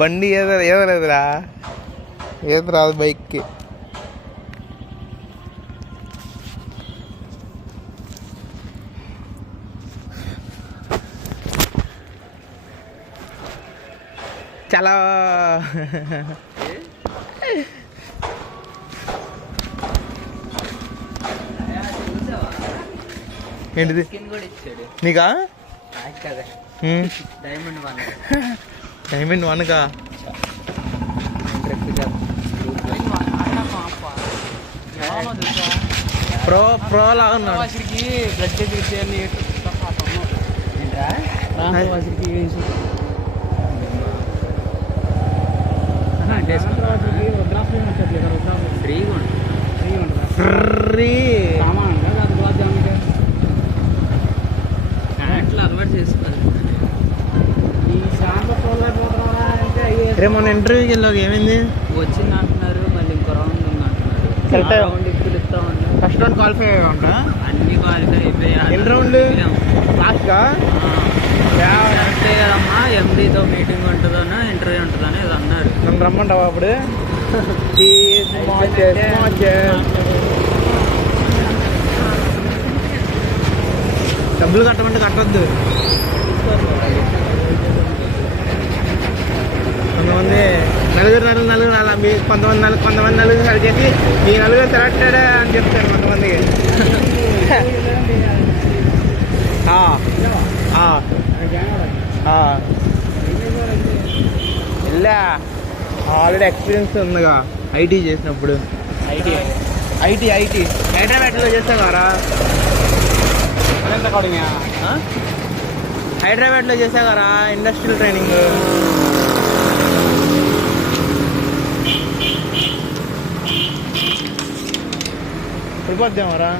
బండి ఏదలేదురా, ఏది రాదు బైక్కి. చాలా ఏంటిది నీకా? డైమండ్ 1కా? ప్రో లాగా ఉన్నాడు. ఫ్రీ రే మొన్న ఇంటర్వ్యూకి వెళ్ళాక ఏమైంది? వచ్చింది అంటున్నారు, మళ్ళీ ఇంకో రౌండ్ ఉంది అంటున్నారు. కరెక్ట్ రౌండ్ ఇప్పుడు ఇస్తా ఉన్నా. ఫస్ట్ రౌండ్ క్వాలిఫై అయ్యా? అన్ని క్వాలిఫై అయిపోయాయి. ఎన్ని రౌండ్ లాస్ట్గా? అంతే కదమ్మా, ఎండీతో మీటింగ్ ఉంటుందన్నా ఇంటర్వ్యూ ఉంటుందని ఏదో అన్నారు. నన్ను రమ్మంటావా అప్పుడు? డబ్బులు కట్టమంటే కట్టొద్దు. కొంతమంది నలుగురు అలా మీ కొంతమంది నలుగురు సెలెక్ట్ చేసి మీ నలుగురు సెలెక్టెడ్ అని చెప్తారు కొంతమందికి. ఇలా ఆల్రెడీ ఎక్స్పీరియన్స్ ఉందిగా ఐటీ చేసినప్పుడు. ఐటీ హైదరాబాద్లో చేసావారా? హైదరాబాద్లో చేసావారా ఇండస్ట్రియల్ ట్రైనింగ్? వెళ్ళిపోద్దామరా?